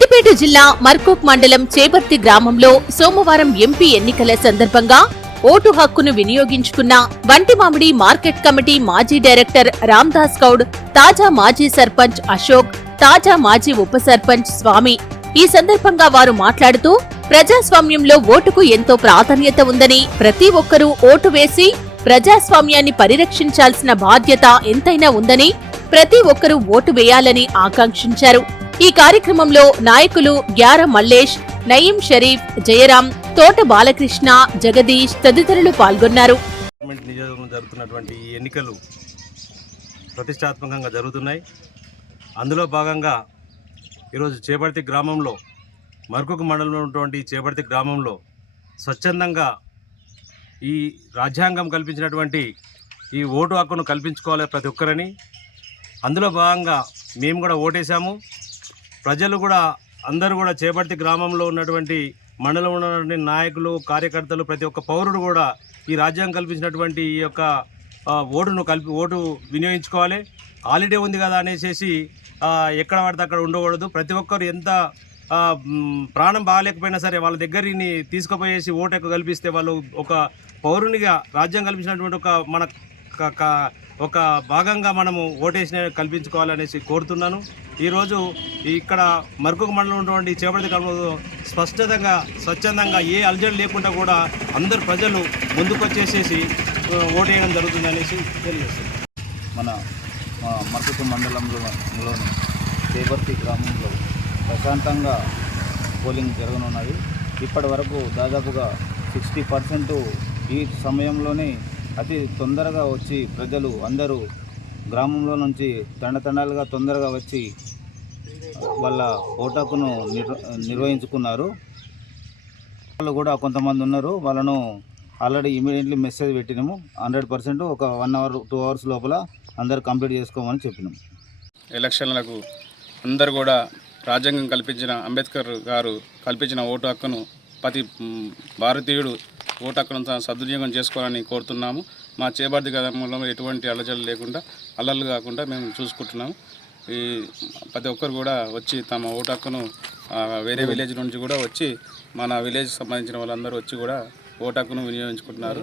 సిద్దిపేట జిల్లా మర్కోక్ మండలం చేపర్తి గ్రామంలో సోమవారం ఎంపీ ఎన్నికల సందర్భంగా ఓటు హక్కును వినియోగించుకున్న వంటిమామిడి మార్కెట్ కమిటీ మాజీ డైరెక్టర్ రామ్దాస్ గౌడ్ తాజా మాజీ సర్పంచ్ అశోక్ తాజా మాజీ ఉప సర్పంచ్ స్వామి. ఈ సందర్భంగా వారు మాట్లాడుతూ ప్రజాస్వామ్యంలో ఓటుకు ఎంతో ప్రాధాన్యత ఉందని ప్రతి ఒక్కరూ ఓటు వేసి ప్రజాస్వామ్యాన్ని పరిరక్షించాల్సిన బాధ్యత ఎంతైనా ఉందని ప్రతి ఒక్కరూ ఓటు వేయాలని ఆకాంక్షించారు. ఈ కార్యక్రమంలో నాయకులు గ్యార మల్లేష్ నయీం షరీఫ్ జయరాం తోట బాలకృష్ణ జగదీష్ తదితరులు పాల్గొన్నారు. జరుగుతున్నటువంటి ఈ ఎన్నికలు ప్రతిష్టాత్మకంగా జరుగుతున్నాయి. అందులో భాగంగా ఈరోజు చేపర్తి గ్రామంలో మరొక మండలంలో ఉన్నటువంటి ఈ చేపర్తి గ్రామంలో స్వచ్ఛందంగా ఈ రాజ్యాంగం కల్పించినటువంటి ఈ ఓటు హక్కును కల్పించుకోవాలి ప్రతి ఒక్కరని. అందులో భాగంగా మేము కూడా ఓటేశాము. ప్రజలు కూడా అందరూ కూడా చేపర్తి గ్రామంలో ఉన్నటువంటి మండలంలో ఉన్నటువంటి నాయకులు కార్యకర్తలు ప్రతి ఒక్క పౌరుడు కూడా ఈ రాజ్యాంగం కల్పించినటువంటి ఈ యొక్క ఓటును కలిపి ఓటు వినియోగించుకోవాలి. హాలిడే ఉంది కదా అనేసి ఎక్కడ పడితే అక్కడ ఉండకూడదు. ప్రతి ఒక్కరు ఎంత ప్రాణం బాగాలేకపోయినా సరే వాళ్ళ దగ్గరిని తీసుకుపోయేసి ఓటు ఎక్కువ కల్పిస్తే వాళ్ళు ఒక పౌరునిగా రాజ్యం కల్పించినటువంటి ఒక మన ఒక భాగంగా మనము ఓటేసిన కల్పించుకోవాలనేసి కోరుతున్నాను. ఈరోజు ఇక్కడ మరొక మండలం ఉన్నటువంటి చేపడి గ్రామంలో స్పష్టంగా స్వచ్ఛందంగా ఏ అలజడి లేకుండా కూడా అందరు ప్రజలు ముందుకొచ్చేసేసి ఓటేయడం జరుగుతుంది అనేసి తెలియజేస్తుంది మన మా మండలంలోని చేపర్తి గ్రామంలో ప్రశాంతంగా పోలింగ్ జరగనున్నది. ఇప్పటి వరకు దాదాపుగా సిక్స్టీ పర్సెంట్ ఈ సమయంలోనే అతి తొందరగా వచ్చి ప్రజలు అందరూ గ్రామంలో నుంచి తండతండాలుగా తొందరగా వచ్చి వాళ్ళ ఓటకును నిర్వ నిర్వహించుకున్నారు. వాళ్ళు కూడా కొంతమంది ఉన్నారు. వాళ్ళను ఆల్రెడీ ఇమీడియట్లీ మెసేజ్ పెట్టినాము. హండ్రెడ్ పర్సెంట్ ఒక వన్ అవర్ టూ అవర్స్ లోపల అందరు కంప్లీట్ చేసుకోమని చెప్పినాం. ఎలక్షన్లకు అందరు కూడా రాజ్యాంగం కల్పించిన అంబేద్కర్ గారు కల్పించిన ఓటు హక్కును ప్రతి భారతీయుడు ఓటు హక్కును సద్వినియోగం చేసుకోవాలని కోరుతున్నాము. మా చేపర్తి గ్రామంలో ఎటువంటి అలజలు లేకుండా అల్లర్లు కాకుండా మేము చూసుకుంటున్నాము. ఈ ప్రతి ఒక్కరు కూడా వచ్చి తమ ఓటు హక్కును వేరే విలేజ్ నుంచి కూడా వచ్చి మన విలేజ్ సంబంధించిన వాళ్ళందరూ వచ్చి కూడా ఓటు హక్కును వినియోగించుకుంటున్నారు.